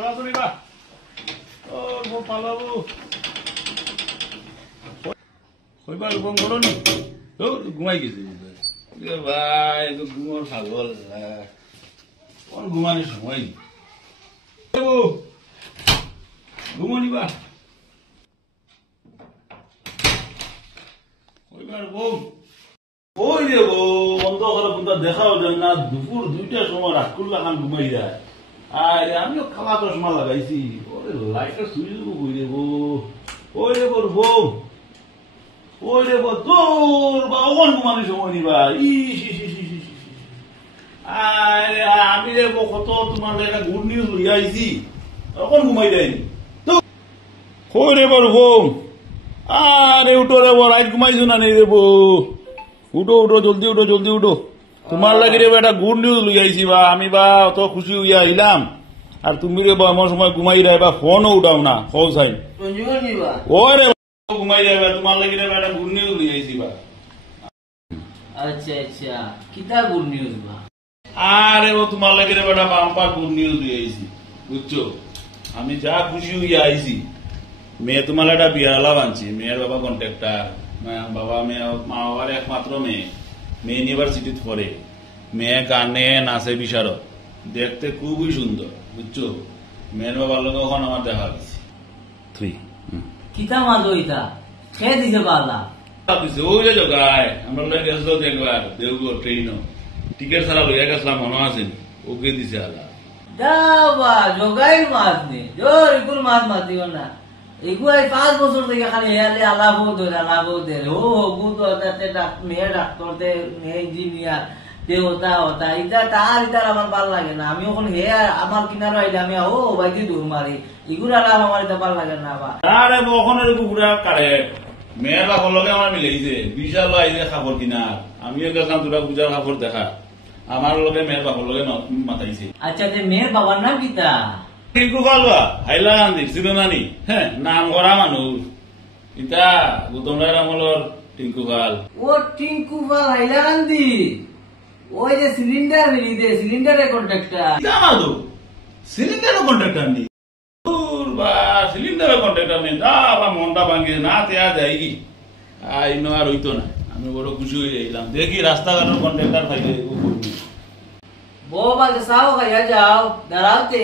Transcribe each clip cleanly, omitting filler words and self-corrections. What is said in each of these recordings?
সরাসরি বা ও গোপাল বাবু কইবার ঘুম করনি তো ঘুমাই গেছি ভাই তো ঘুমোর পাগল কোন ঘুমানোর সময় ঘুমনি বা কইবার বউ ওই রে বউ বন্ধ করে কোনটা দেখাও যায় না দুপুর 2টার সময় রাতকুল্লা খান ঘুমাই যায় আরে আমিও খাওয়া চশমা লাগাইছি ওরে লাইটটা সুইচ দেবো কই রে বউ ওই রে বউ বউ ওই রে বউ তোর বা ওখান ঘুমানোর সময় নিবা আরে আমি রে বউ কত তোমার একটা গুড নিউজ লইয়া আইছি তখন ঘুমাই যায়নি তো কই রে বউ আরে উঠো রে বউ রাইট ঘুমাইছো না নেই রে বউ উঠো উঠো জলদি উঠো জলদি উঠো তোমার লাগে রে একটা গুড নিউজ লই আইছি বা আমি বা অত খুশি হইয়া আইলাম আর তুমি রে বা এমন সময় ঘুমাই রাই বা ফোনও উঠাও না হল সাইন ওই রে ঘুমাই যাবে তোমার লাগে রে একটা গুড নিউজ লই আইছি বা আচ্ছা আচ্ছা কিতা গুড নিউজ বা আরে ও তোমার লাগে রে একটা বাম্পার গুড নিউজ লই আইছি বুঝছো আমি যা খুশি হইয়া আইছি মেয়ে তোমার একটা বিয়ালা বানছি মেয়ের বাবা কন্ট্রাক্টর বাবা মেয়ে মা বাবার একমাত্র মেয়ে মেয়ে ইউনিভার্সিটি পড়ে মেয়ে গানে নাচে বিশারদ দেখতে খুবই সুন্দর বুঝছো মেয়ের বাবার লোক এখন আমার দেখা দিচ্ছে তুই কিতা মাদো ইতা খেয়ে দিছে বালা ওই যে জগায় আমরা লোক গেছিল একবার দেওগড় ট্রেনও টিকিট ছাড়া লইয়া গেছিলাম মনে আছে ওকে দিছে আলা দাবা জগাইর মাছ নে জোর ইকুল মাছ মাতিও না এগুলাই 5 বছর থেকে খালি হেয়ালে আলাবো দে ও হগু তো মেয়ে ডাক্তার দে মেয়ে ইঞ্জিনিয়ার দে হতা ইটা তার আমার ভাল লাগে না আমি ওখানে হে আমার কিনারে আইলে আমি ও বাইকি দূর মারি এগুলো আমার এটা ভাল লাগে না বা আরে ওখানে পুরা কারেক্ট মেয়ের বাপর লগে আমার মিলাইছে বিশাল আইছে খাবার কিনার আমিও গেছিলাম দুটা পূজার খাবার দেখা আমার লগে মেয়ের বাপর লগে মাতাইছে আচ্ছা মেয়ের বাবার নাম কিতা টিঙ্কু পালবা হাইলাকান্দি চিরনানি হ্যাঁ নাম করা মানুষ ইটা গৌতম রায় আমলের টিঙ্কু পাল ও টিঙ্কু পাল হাইলাকান্দি ওই যে সিলিন্ডার মিলি সিলিন্ডারের কন্ট্রাক্টর জামাদু সিলিন্ডারের কন্ট্রাক্টর নি বা সিলিন্ডারের কন্ট্রাক্টর নেই বা মনটা ভাঙিয়ে না তেয়া যায় কি ইনো আর হইতো না আমি বড় খুশি হয়ে এলাম দেখি রাস্তাঘাটের কন্ট্রাক্টর পাইলে বউ বাজে সাও খাইয়া যাও দাঁড়াতে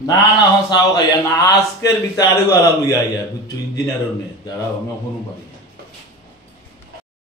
না না চাও খাইয়া না আজকের ভিতরে আরেকবার লইয়া বুঝছো ইঞ্জিনিয়ারের মেয়ে দাঁড়াও আমি ফোন পারি